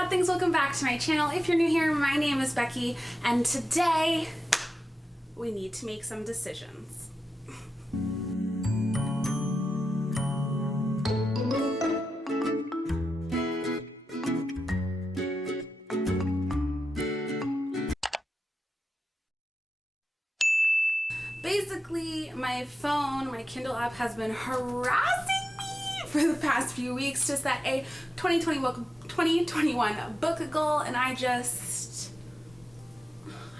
bad things, welcome back to my channel. If you're new here, my name is Becky, and today we need to make some decisions. Basically, my phone, my Kindle app has been harassing me for the past few weeks to set a 2021 book goal, and I just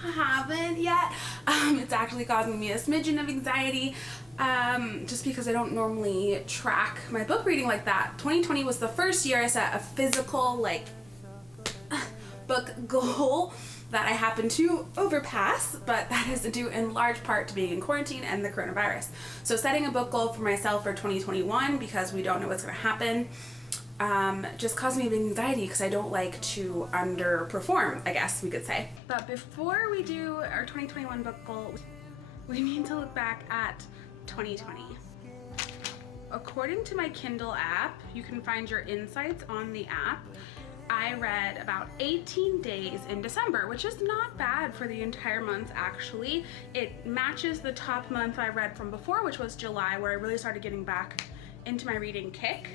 haven't yet. It's actually causing me a smidgen of anxiety just because I don't normally track my book reading like that. 2020 was the first year I set a physical book goal that I happen to overpass, but that is due in large part to being in quarantine and the coronavirus. So setting a book goal for myself for 2021, because we don't know what's going to happen, just caused me a big anxiety because I don't like to underperform, I guess we could say. But before we do our 2021 book goal, we need to look back at 2020. According to my Kindle app, you can find your insights on the app. I read about 18 days in December, which is not bad for the entire month, actually. It matches the top month I read from before, which was July, where I really started getting back into my reading kick.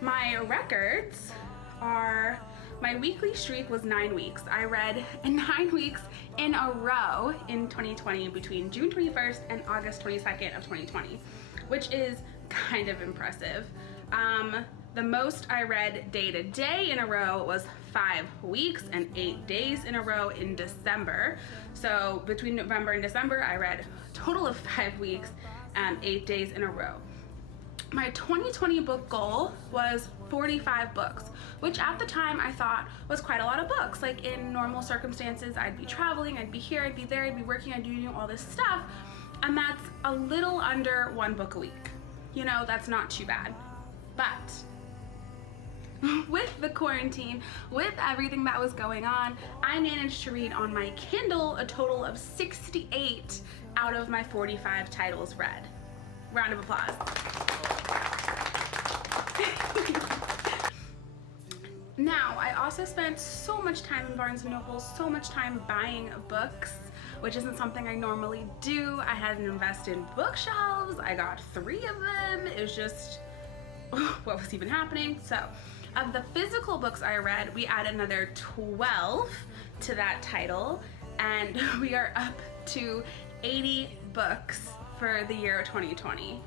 My records are, my weekly streak was 9 weeks. I read 9 weeks in a row in 2020 between June 21st and August 22nd of 2020, which is kind of impressive. The most I read day to day in a row was 5 weeks and 8 days in a row in December. So between November and December, I read a total of 5 weeks and 8 days in a row. My 2020 book goal was 45 books, which at the time I thought was quite a lot of books. Like in normal circumstances, I'd be traveling, I'd be here, I'd be there, I'd be working, I'd be doing all this stuff. And that's a little under 1 book a week. You know, that's not too bad. But with the quarantine, with everything that was going on, I managed to read on my Kindle a total of 68 out of my 45 titles read. Round of applause. Now, I also spent so much time in Barnes & Noble, so much time buying books, which isn't something I normally do. I had an invest in bookshelves. I got 3 of them. It was just, what was even happening? So, of the physical books I read, we add another 12 to that title, and we are up to 80 books for the year 2020.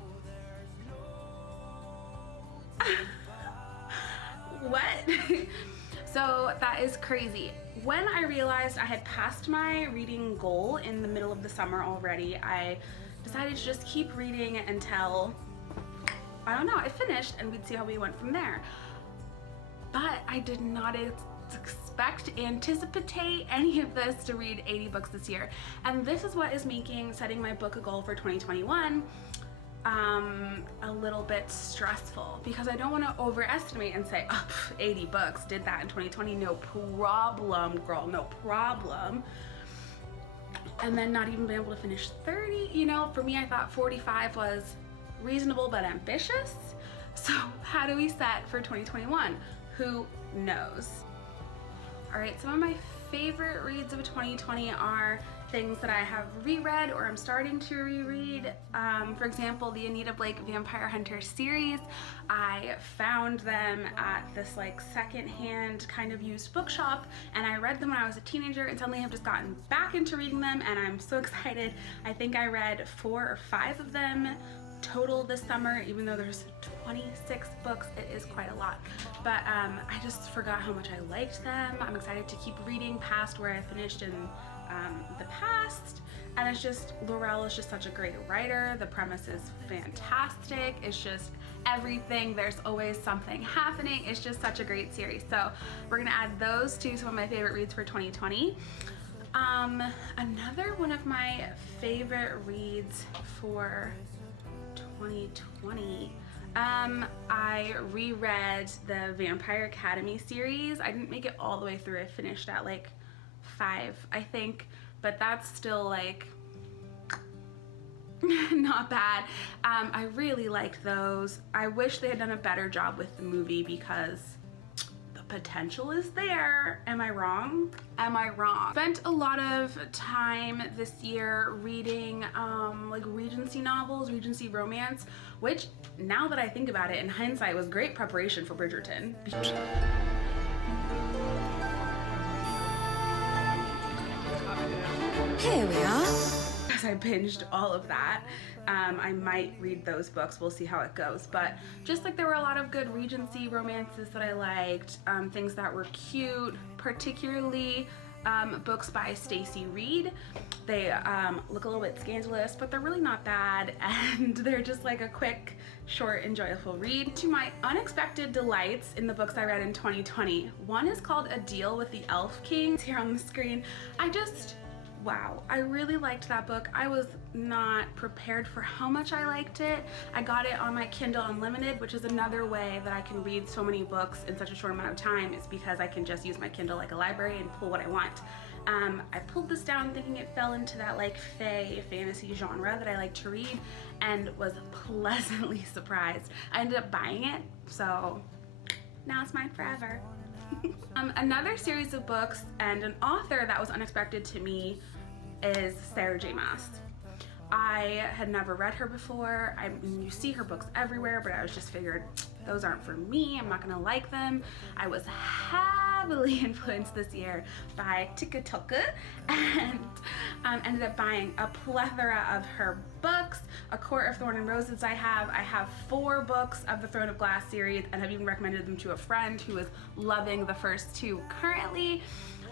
What? So that is crazy. When I realized I had passed my reading goal in the middle of the summer already, I decided to just keep reading until, I don't know, I finished, and we'd see how we went from there. But I did not anticipate any of this to read 80 books this year. And this is what is making setting my book a goal for 2021 a little bit stressful, because I don't want to overestimate and say, oh, 80 books, did that in 2020, no problem, girl, no problem. And then not even be able to finish 30, you know, for me, I thought 45 was reasonable but ambitious. So how do we set for 2021? Who knows? All right, some of my favorite reads of 2020 are things that I have reread or I'm starting to reread. For example, the Anita Blake Vampire Hunter series. I found them at this secondhand kind of used bookshop, and I read them when I was a teenager, and suddenly I've just gotten back into reading them, and I'm so excited. I think I read 4 or 5 of them total this summer. Even though there's 26 books, it is quite a lot, but I just forgot how much I liked them. I'm excited to keep reading past where I finished in the past, and it's just, Laurel is just such a great writer. The premise is fantastic. It's just everything, there's always something happening. It's just such a great series. So we're gonna add those to some of my favorite reads for 2020. Another one of my favorite reads for 2020, I reread the Vampire Academy series. I didn't make it all the way through. I finished at 5, I think, but that's still not bad. I really liked those. I wish they had done a better job with the movie, because the potential is there. Am I wrong? Am I wrong? Spent a lot of time this year reading like Regency novels, Regency romance, which now that I think about it in hindsight was great preparation for Bridgerton. Here we are. As I binged all of that. I might read those books, we'll see how it goes. But just like there were a lot of good Regency romances that I liked, things that were cute, particularly books by Stacey Reid. They look a little bit scandalous, but they're really not bad, and they're just like a quick, short, enjoyable read. To my unexpected delights in the books I read in 2020, one is called A Deal with the Elf King. It's here on the screen. Wow, I really liked that book. I was not prepared for how much I liked it. I got it on my Kindle Unlimited, which is another way that I can read so many books in such a short amount of time, is because I can just use my Kindle like a library and pull what I want. I pulled this down thinking it fell into that like fae fantasy genre that I like to read, and was pleasantly surprised. I ended up buying it, so now it's mine forever. Another series of books and an author that was unexpected to me is Sarah J. Maas. I had never read her before. You see her books everywhere, but I was just figured those aren't for me. I'm not gonna like them. I was heavily influenced this year by TikTok and ended up buying a plethora of her books. A Court of Thorn and Roses I have 4 books of the Throne of Glass series, and have even recommended them to a friend who is loving the first 2 currently.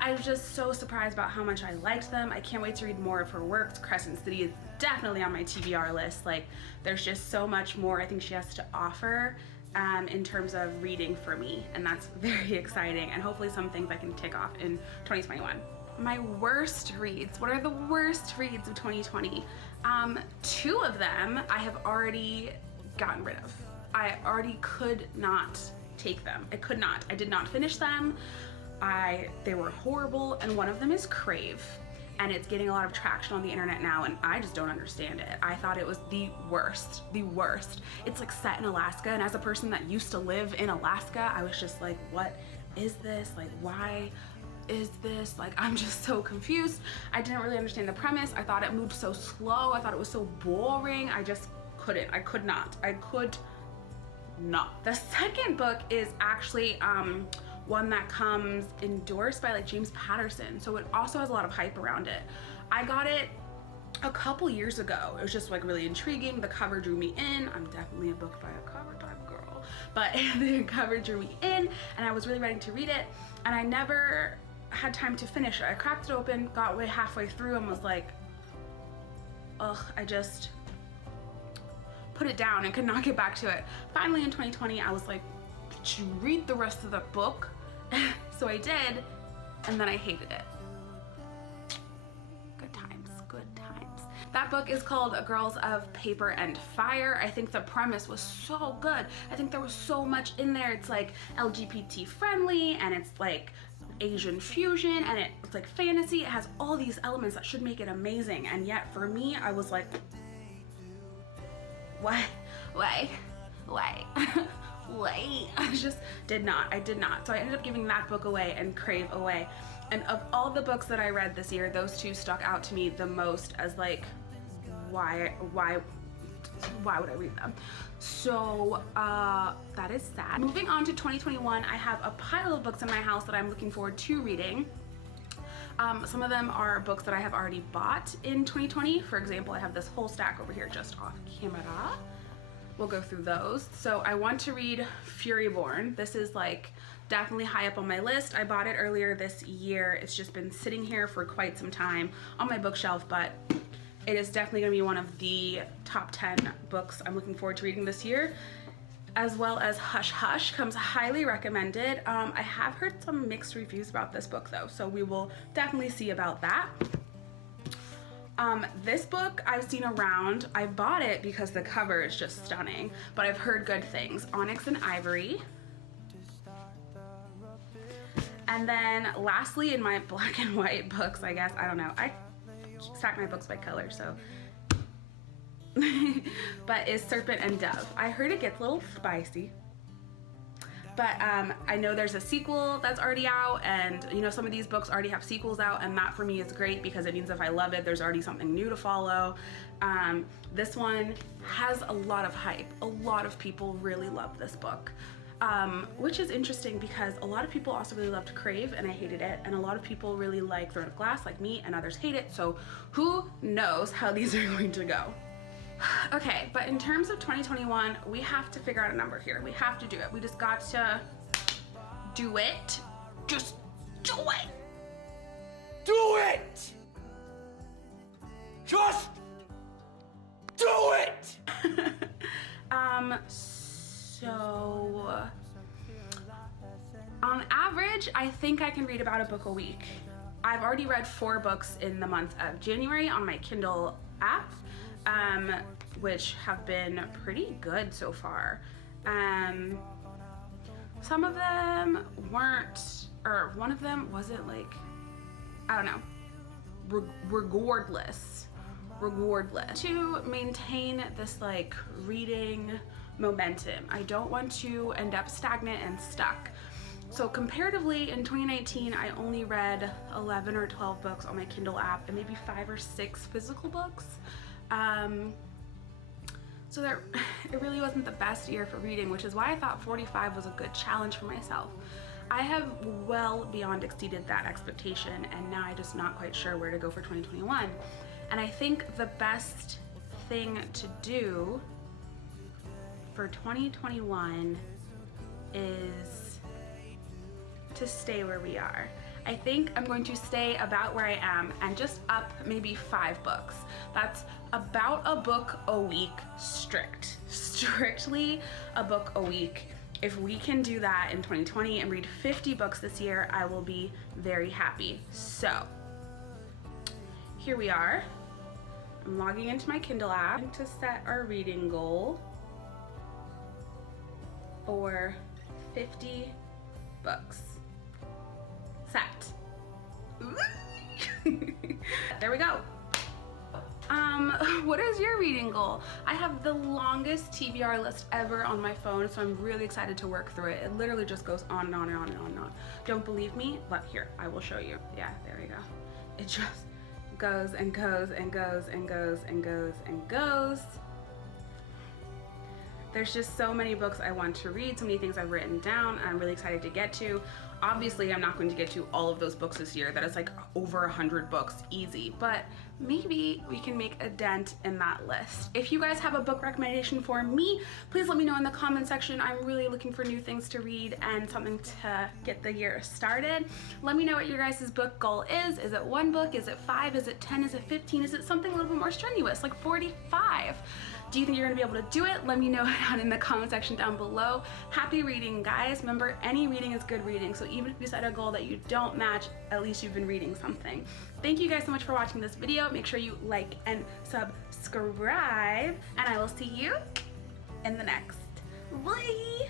I was just so surprised about how much I liked them. I can't wait to read more of her works. Crescent City is definitely on my TBR list. Like, there's just so much more I think she has to offer in terms of reading for me, and that's very exciting, and hopefully some things I can tick off in 2021. My worst reads. What are the worst reads of 2020? 2 of them I have already gotten rid of. I already could not take them. I could not. I did not finish them. They were horrible, and one of them is Crave, and it's getting a lot of traction on the internet now, and I just don't understand it. I thought it was the worst. It's like set in Alaska, and as a person that used to live in Alaska, I was just like, what is this? Like, why is this? Like, I'm just so confused. I didn't really understand the premise. I thought it moved so slow. I thought it was so boring. I just couldn't. I could not. The second book is actually one that comes endorsed by like James Patterson, so it also has a lot of hype around it. I got it a couple years ago. It was just like really intriguing. The cover drew me in. I'm definitely a book by a cover type girl, but the cover drew me in, and I was really ready to read it, and I never had time to finish it. I cracked it open, got way halfway through, and was like, ugh, I just put it down and could not get back to it. Finally in 2020, I was like, did you read the rest of the book? So I did, and then I hated it. Good times. That book is called Girls of Paper and Fire. I think the premise was so good. I think there was so much in there. It's like LGBT friendly, and it's like Asian fusion, and it's like fantasy. It has all these elements that should make it amazing, and yet for me, I was like, why? I just did not. So I ended up giving that book away and Crave away. And of all the books that I read this year, those 2 stuck out to me the most as like, why would I read them? So that is sad. Moving on to 2021, I have a pile of books in my house that I'm looking forward to reading. Some of them are books that I have already bought in 2020. For example, I have this whole stack over here just off camera. We'll go through those. So I want to read Furyborn. This is like definitely high up on my list. I bought it earlier this year. It's just been sitting here for quite some time on my bookshelf, but it is definitely gonna be one of the top 10 books I'm looking forward to reading this year. As well as Hush Hush comes highly recommended. I have heard some mixed reviews about this book though, so we will definitely see about that. This book I've seen around. I bought it because the cover is just stunning, but I've heard good things. Onyx and Ivory. And then lastly, in my black and white books, I guess, I don't know, I stack my books by color, so but is Serpent and Dove. I heard it gets a little spicy, But I know there's a sequel that's already out, and you know, some of these books already have sequels out, and that for me is great because it means if I love it, there's already something new to follow. This one has a lot of hype. A lot of people really love this book. Which is interesting because a lot of people also really loved Crave and I hated it, and a lot of people really like Throne of Glass like me, and others hate it, so who knows how these are going to go. Okay, but in terms of 2021, we have to figure out a number here. We have to do it. We just got to do it. Just do it. Do it! Just do it! So on average, I think I can read about a book a week. I've already read 4 books in the month of January on my Kindle app, which have been pretty good so far. Some of them weren't, or one of them wasn't like, I don't know, regardless. To maintain this like reading momentum, I don't want to end up stagnant and stuck. So comparatively, in 2019, I only read 11 or 12 books on my Kindle app and maybe 5 or 6 physical books. So that it really wasn't the best year for reading, which is why I thought 45 was a good challenge for myself. I have well beyond exceeded that expectation, and now I'm just not quite sure where to go for 2021. And I think the best thing to do for 2021 is to stay where we are. I think I'm going to stay about where I am and just up maybe 5 books. That's about a book a week strictly a book a week. If we can do that in 2020 and read 50 books this year, I will be very happy. So here we are. I'm logging into my Kindle app to set our reading goal for 50 books. Set. There we go. What is your reading goal? I have the longest TBR list ever on my phone, so I'm really excited to work through it. It literally just goes on and on and on and on and on. Don't believe me? But here, I will show you. Yeah, there we go. It just goes and goes and goes and goes and goes and goes. There's just so many books I want to read, so many things I've written down, I'm really excited to get to. Obviously, I'm not going to get to all of those books this year. That is like over 100 books, easy. But maybe we can make a dent in that list. If you guys have a book recommendation for me, please let me know in the comment section. I'm really looking for new things to read and something to get the year started. Let me know what your guys' book goal is. Is it 1 book? Is it 5? Is it 10? Is it 15? Is it something a little bit more strenuous, like 45? Do you think you're gonna be able to do it? Let me know down in the comment section down below. Happy reading, guys. Remember, any reading is good reading. So even if you set a goal that you don't match, at least you've been reading something. Thank you guys so much for watching this video. Make sure you like and subscribe, and I will see you in the next. Bye.